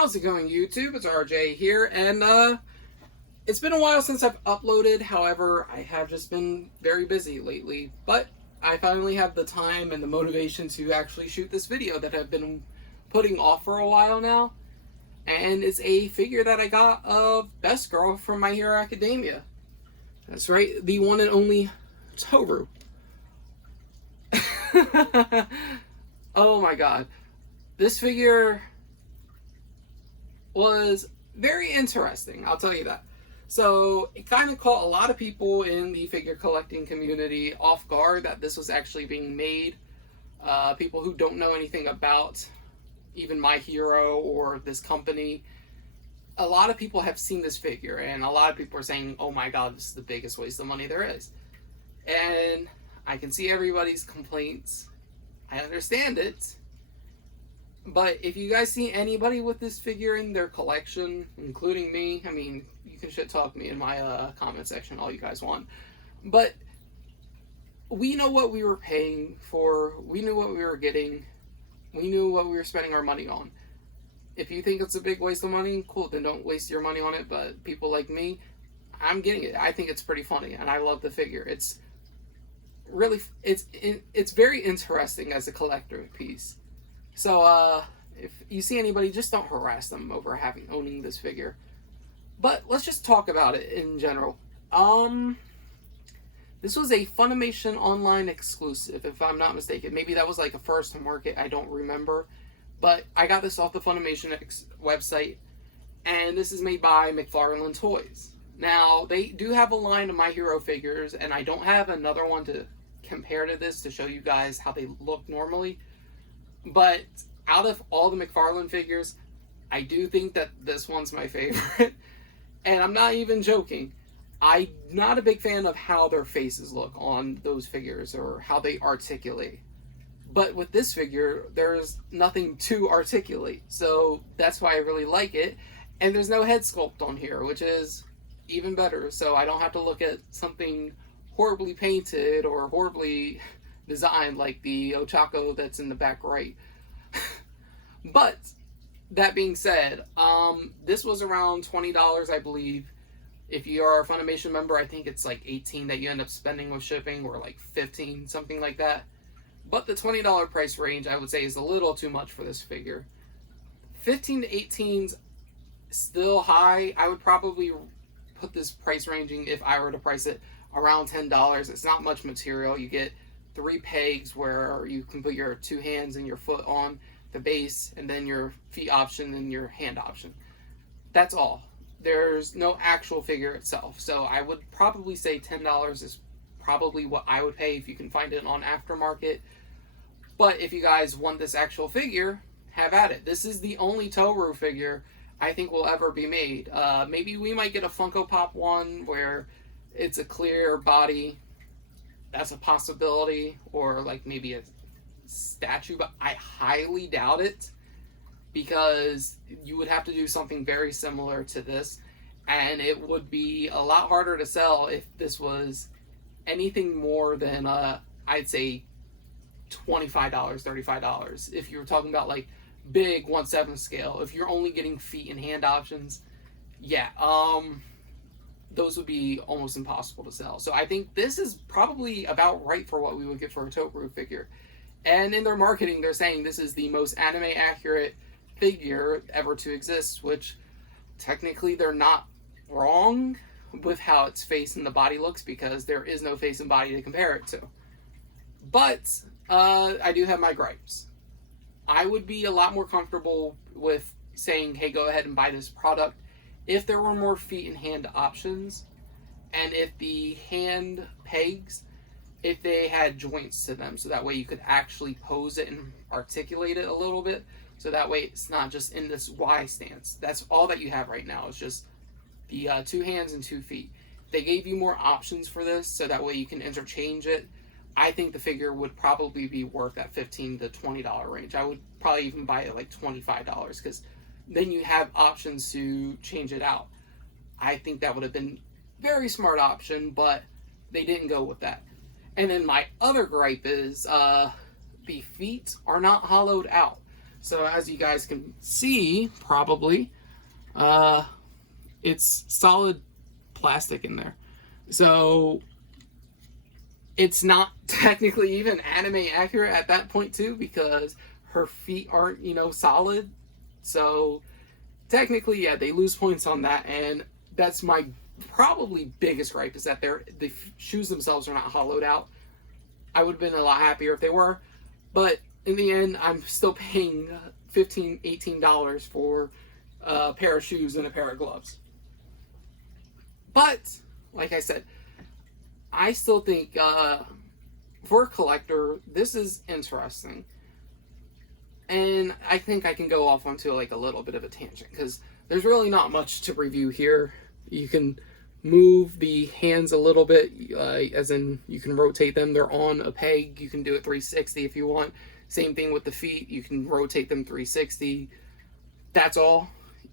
How's it going, YouTube? It's RJ here, and it's been a while since I've uploaded. However, I have just been very busy lately, but I finally have the time and the motivation to actually shoot this video that I've been putting off for a while now. And it's a figure that I got of Best Girl from My Hero Academia. That's right, the one and only Toru. Oh my god. This figure was very interesting, I'll tell you that. So it kind of caught a lot of people in the figure collecting community off guard that this was actually being made. People who don't know anything about even My Hero or this company. A lot of people have seen this figure and a lot of people are saying, oh my god, this is the biggest waste of money there is. And I can see everybody's complaints. I understand it. But if you guys see anybody with this figure in their collection, including me, I mean, you can shit talk me in my comment section all you guys want. But we know what we were paying for. We knew what we were getting. We knew what we were spending our money on. If you think it's a big waste of money, cool, then don't waste your money on it. But people like me, I'm getting it. I think it's pretty funny, and I love the figure. It's really, it's very interesting as a collector piece. So, if you see anybody, just don't harass them over owning this figure. But let's just talk about it in general. This was a Funimation Online exclusive, if I'm not mistaken. Maybe that was like a first to market, I don't remember. But I got this off the Funimation website, and this is made by McFarlane Toys. Now, they do have a line of My Hero figures, and I don't have another one to compare to this to show you guys how they look normally. But out of all the McFarlane figures, I do think that this one's my favorite. And I'm not even joking. I'm not a big fan of how their faces look on those figures or how they articulate. But with this figure, there's nothing to articulate. So that's why I really like it. And there's no head sculpt on here, which is even better. So I don't have to look at something horribly painted or horribly designed like the Ochako that's in the back right. But that being said, this was around $20, I believe. If you are a Funimation member, I think it's like $18 that you end up spending with shipping, or like $15, something like that. But the $20 price range, I would say, is a little too much for this figure. $15 to $18's still high. I would probably put this price ranging, if I were to price it, around $10. It's not much material. You get 3 pegs where you can put your 2 hands and your foot on the base, and then your feet option and your hand option. That's all. There's no actual figure itself. So I would probably say $10 is probably what I would pay if you can find it on aftermarket. But if you guys want this actual figure, have at it. This is the only Toru figure I think will ever be made. Maybe we might get a Funko Pop one where it's a clear body. That's a possibility. Or like maybe a statue, but I highly doubt it, because you would have to do something very similar to this, and it would be a lot harder to sell if this was anything more than I'd say $25, $35. If you were talking about like big 1/7 scale, if you're only getting feet and hand options, yeah, those would be almost impossible to sell. So I think this is probably about right for what we would get for a Toru figure. And in their marketing, they're saying this is the most anime accurate figure ever to exist, which technically they're not wrong with how its face and the body looks, because there is no face and body to compare it to. But I do have my gripes. I would be a lot more comfortable with saying, hey, go ahead and buy this product if there were more feet and hand options, and if the hand pegs, if they had joints to them, so that way you could actually pose it and articulate it a little bit, so that way it's not just in this Y stance. That's all that you have right now. It's just the 2 hands and 2 feet. They gave you more options for this, so that way you can interchange it. I think the figure would probably be worth that $15 to $20 range. I would probably even buy it like $25, because then you have options to change it out. I think that would have been a very smart option, but they didn't go with that. And then my other gripe is the feet are not hollowed out. So as you guys can see, probably, it's solid plastic in there. So it's not technically even anime accurate at that point too, because her feet aren't, solid. So technically, yeah, they lose points on that, and that's my probably biggest gripe, is that the shoes themselves are not hollowed out. I would have been a lot happier if they were, but in the end, I'm still paying $15, $18 for a pair of shoes and a pair of gloves. But like I said, I still think for a collector, this is interesting. And I think I can go off onto like a little bit of a tangent, because there's really not much to review here. You can move the hands a little bit, as in you can rotate them. They're on a peg. You can do it 360 if you want. Same thing with the feet. You can rotate them 360. That's all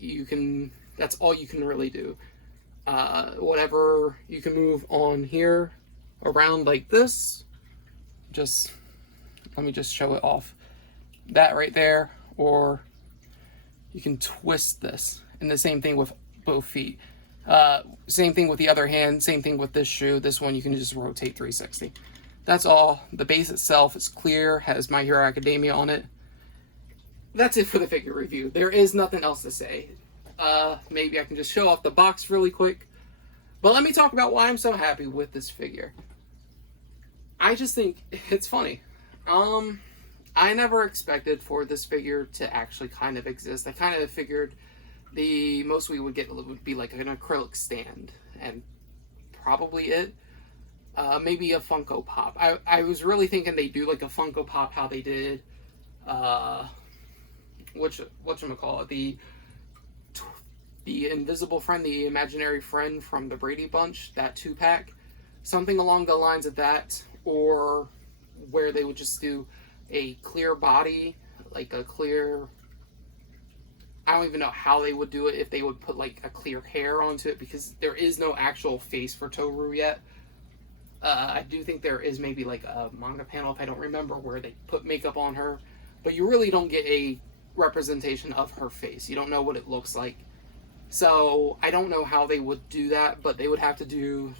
you can really do. Whatever you can move on here around like this. Let me just show it off. That right there, or you can twist this, and the same thing with both feet. Same thing with the other hand, same thing with this shoe. This one you can just rotate 360. That's all. The base itself is clear, has My Hero Academia on it. That's it for the figure review. There is nothing else to say. Maybe I can just show off the box really quick, but let me talk about why I'm so happy with this figure. I just think it's funny. I never expected for this figure to actually kind of exist. I kind of figured the most we would get would be like an acrylic stand, and probably it. Maybe a Funko Pop. I was really thinking they'd do like a Funko Pop, how they did, whatchamacallit, the Invisible Friend, the Imaginary Friend from the Brady Bunch, that 2-pack. Something along the lines of that, or where they would just do a clear body, like a clear, I don't even know how they would do it, if they would put like a clear hair onto it, because there is no actual face for Toru yet. I do think there is maybe like a manga panel, if I don't remember, where they put makeup on her, but you really don't get a representation of her face. You don't know what it looks like. So I don't know how they would do that, but they would have to do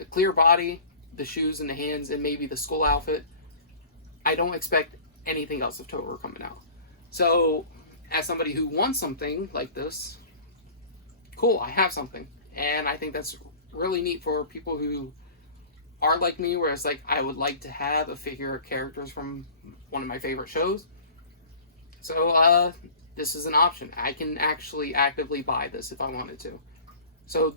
a clear body, the shoes and the hands, and maybe the skull outfit. I don't expect anything else of Toru coming out. So, as somebody who wants something like this, cool, I have something. And I think that's really neat for people who are like me, where it's like, I would like to have a figure of characters from one of my favorite shows. So, this is an option. I can actually actively buy this if I wanted to. So,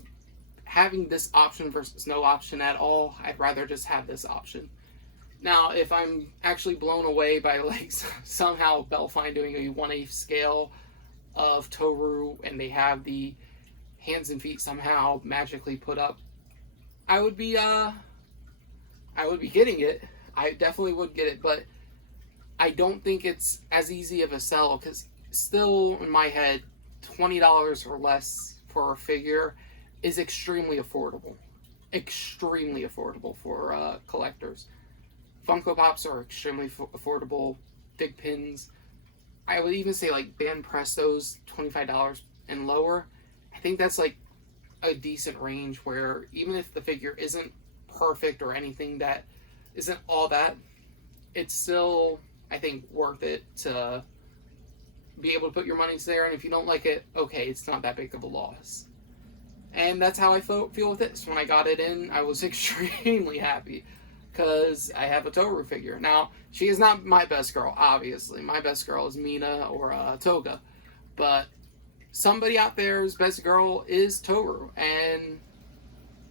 having this option versus no option at all, I'd rather just have this option. Now, if I'm actually blown away by like somehow Belfine doing a 1/8 scale of Toru, and they have the hands and feet somehow magically put up, I would be getting it. I definitely would get it, but I don't think it's as easy of a sell, because still in my head, $20 or less for a figure is extremely affordable. Extremely affordable for collectors. Funko Pops are extremely affordable. Big pins, I would even say like Band Prestos, $25 and lower. I think that's like a decent range, where even if the figure isn't perfect or anything that isn't all that, it's still, I think, worth it to be able to put your money there. And if you don't like it, okay, it's not that big of a loss. And that's how I feel with this. When I got it in, I was extremely happy, because I have a Toru figure. Now, she is not my best girl, obviously. My best girl is Mina or Toga. But somebody out there's best girl is Toru. And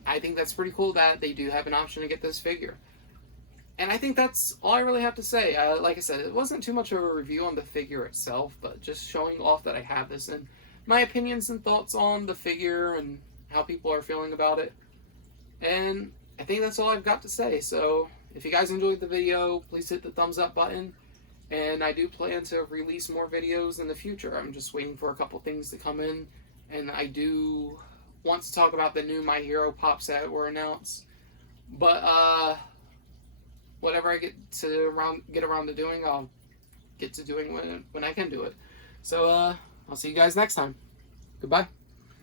I think that's pretty cool that they do have an option to get this figure. And I think that's all I really have to say. Like I said, it wasn't too much of a review on the figure itself, but just showing off that I have this, and my opinions and thoughts on the figure and how people are feeling about it. And I think that's all I've got to say. So if you guys enjoyed the video, please hit the thumbs up button. And I do plan to release more videos in the future. I'm just waiting for a couple things to come in. And I do want to talk about the new My Hero Pops that were announced. But whatever I get around to doing, I'll get to doing when I can do it. So I'll see you guys next time. Goodbye.